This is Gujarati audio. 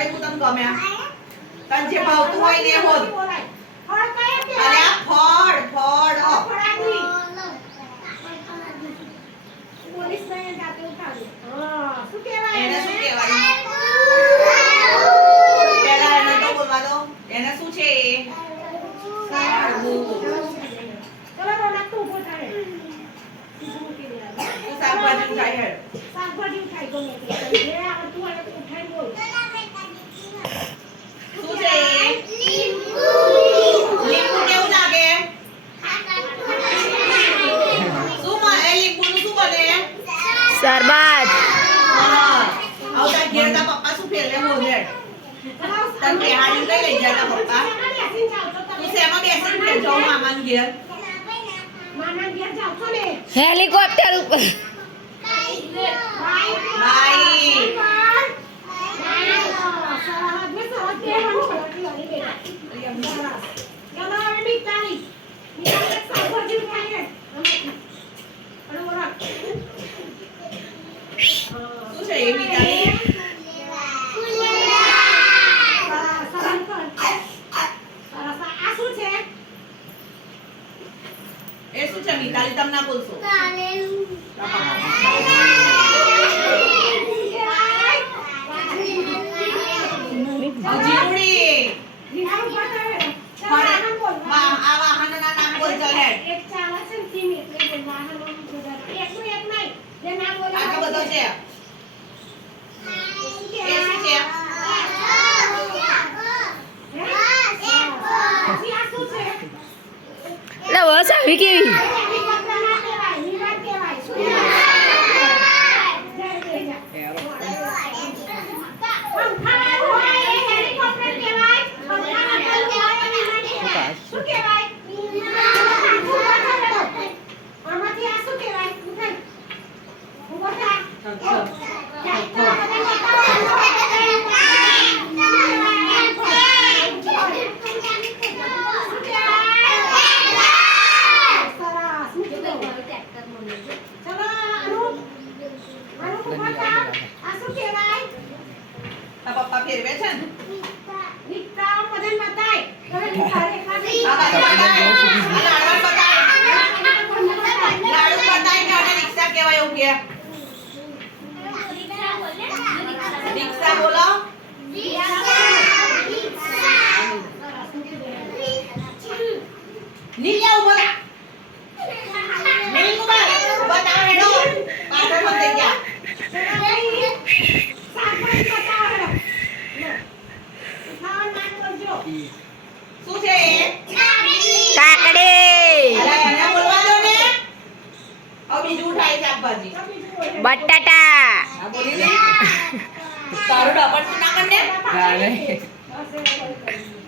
કઈ હું તમને ગમ્યા તને જે ભાવતું હોય ને બોલ ફળ કયા કે અરે આ ફળ ફળાદી પોલીસ ને જાતે ઉઠાડી હા શું કહેવાય એને શું કહેવાય પહેલા એને તો બોલવા દો એને શું છે ચલો રોનક તું ઉભો થાય તું શાકભાજી ઉઠાઈ હેડ શાકભાજી ઉઠાઈ ગમે તે જે આવડતું હોય તો ઉઠાઈ બોલ શું છે લીંબુ કેવું લાગે શું એ લીંબુનું શું બને શરબત આવતા ઘેર તા પપ્પા શું ફેરવે બોલ હેડ તને બેહાડી કઈ લઈ ગયા તા પપ્પા તું શેમાં બેસીને ફેર જાઉં મામાના ઘેર મામા ઘેર જાવ છો ને હેલિકોપ્ટર ઉપર બાઈ શું છે એ બીજાની એ શું છે મિતાલી તમને ના બોલશો જીરુડી આ વાહનના નામ બોલ ચાલ હેડ એક ચાલે છે ને ટીમ એટલે વાહનો એકનું એક નહીં જે નામ બોલે આ બધો છે એ શું છે એટલે બસ આવી કેવી પપ્પા ફેરવે છે ને રિક્ષા કહેવાય એવું કે રિક્ષા બોલો નીચે ઉભો રહે નહીં ઉભા બતાવો હેડો પાછળ મત થઈ ગયા શું છે કાકડી અરે એને બોલવા દો ને હવે બીજું ઉઠાય શાકભાજી બટાટા આ બોલી લે તારું ડબલ ના કરને ગાલે બસ